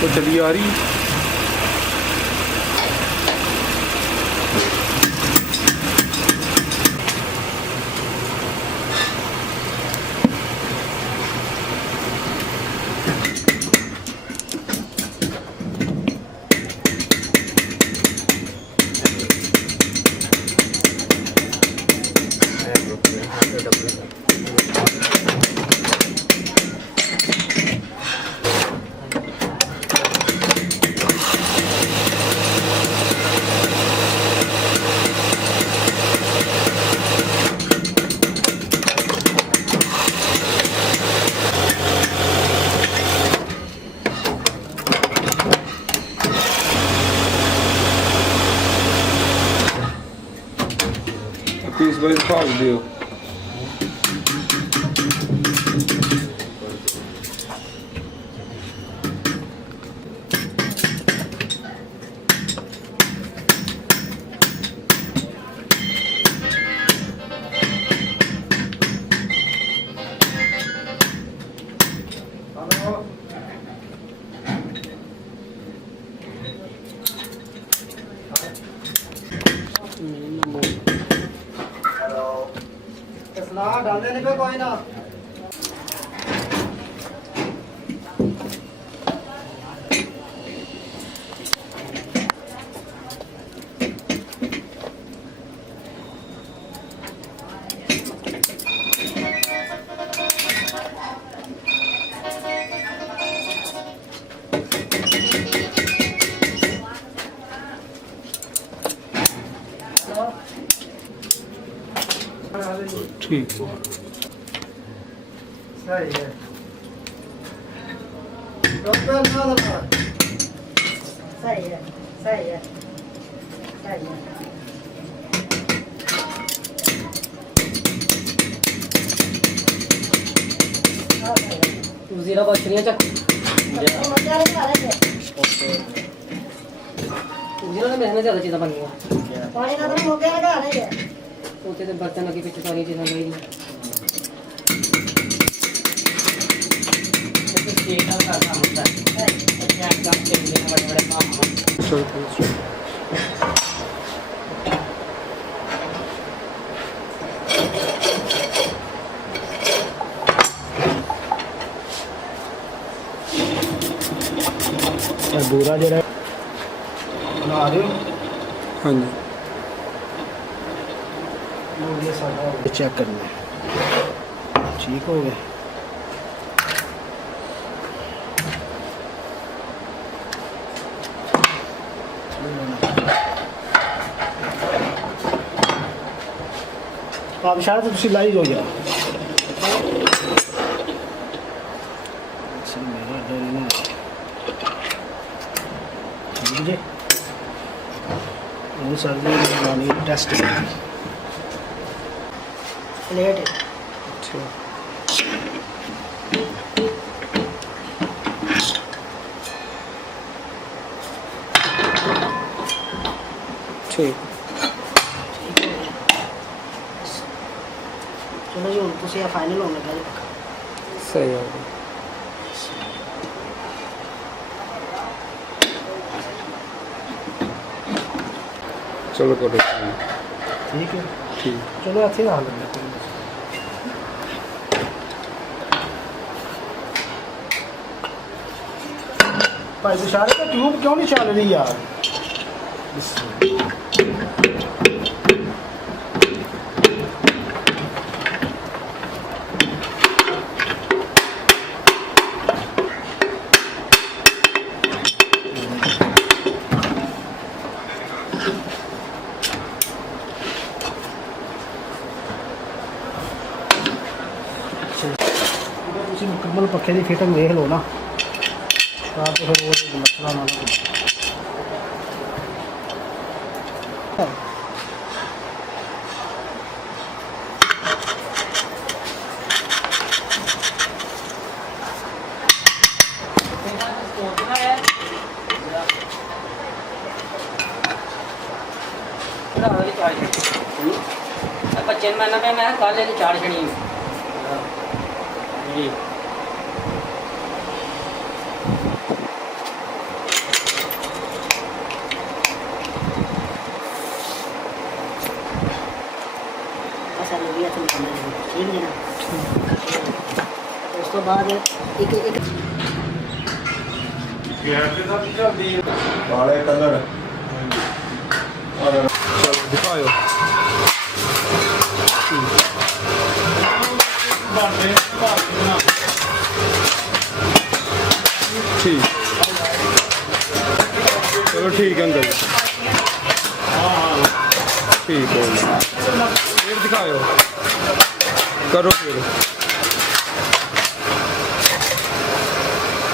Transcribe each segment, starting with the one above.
तो चली आ रही piece by the cost deal. नहीं पे कोई ना ठीक है सही है डॉक्टर ना दबा सही है सही है सही है जीरा बछड़ियां चक जीरा ने मेहनत ज्यादा चीज़ बनी है पानी का तो हो गया लगा रही है उते ते बर्तन लगे पीछे सारी चीज़ें गई बूरा जरा बना रहे हो हाँ जी ये सारा चेक करना ठीक हो गया आप शायद तुम लाई हो जाओ मेरा डर ना मुझे वो सर्दी बनानी टेस्ट प्लेट अच्छा ठीक चलो जी तुम फाइनल होने लगे सही है चलो करो ठीक है ठीक चलो अच्छे ना हाल में भाई तुषार का ट्यूब क्यों नहीं चल रही यार ਤੁਸੀਂ ਮੁਕੰਮਲ ਪੱਖੇ ਦੀ ਫਿਟਿੰਗ ਵੇਖ ਲਓ ਨਾ ਤਾਂ ਤੇ ਫਿਰ ਉਹ ਮਸਲਾ ਨਾ बच्चे मैंने मैं कल चाड़ छड़ी जी ठीक है ना उस तो बाद एक काले कलर दिखाओ ठीक चलो ठीक है अंकल ठीक है फिर दिखाओ करो फिर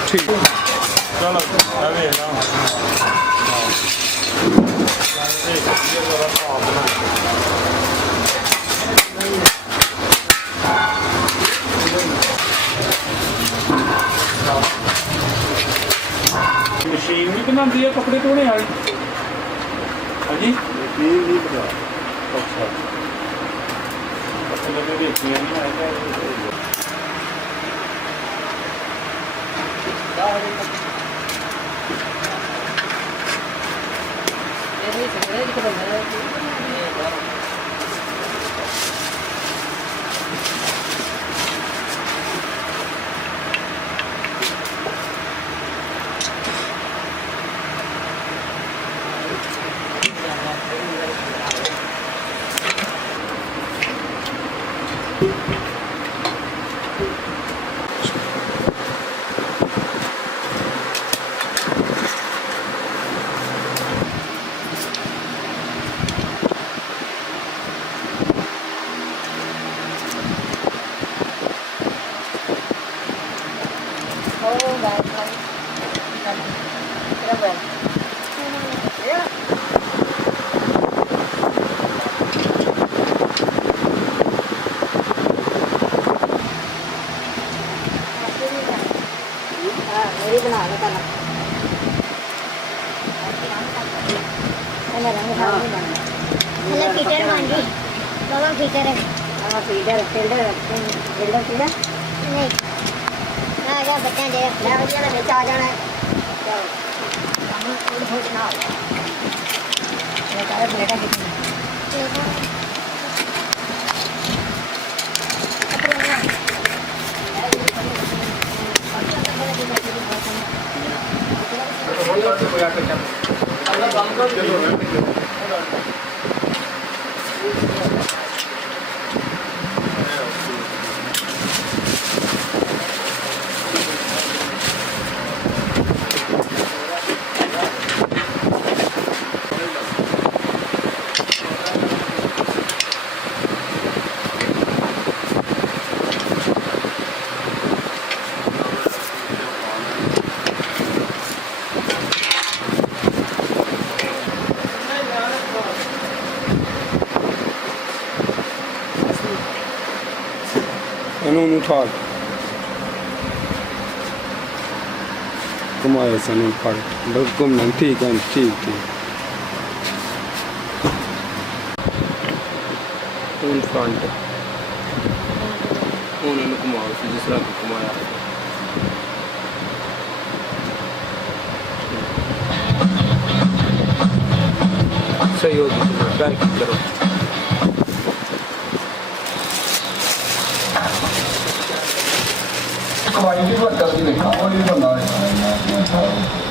ठीक चलो अरे ना मशीन भी बनाती है कपड़े धोने वाली हाँ जी नहीं पता अच्छा अपने में देखी नहीं आएगा मेरी बना लो करना हेलो फीटर मान गई बाबा फीटर है फीडर फिल्डर फिल्डर फिल्डर नहीं आ जा बच्चा दे मैं बच्चा ने बेचा आ जाना है चलो हम फूड फूड ना ये सारे प्लेटा कितनी ਇਹਨੂੰ ਉਠਾ ਘੁਮਾਏ ਸਾਨੂੰ ਫੜ ਬਸ ਘੁੰਮਣਾ ਠੀਕ ਹੈ ਠੀਕ ਹੁਣ ਫਰੰਟ ਹੁਣ ਇਹਨੂੰ ਘੁਮਾਓ ਸੀ ਜਿਸ ਤਰ੍ਹਾਂ ਘੁਮਾਇਆ ਸਹੀ ਹੋ ਗਿਆ ਬੈਕ ਕਰੋ quality work doesn't become only the knowledge.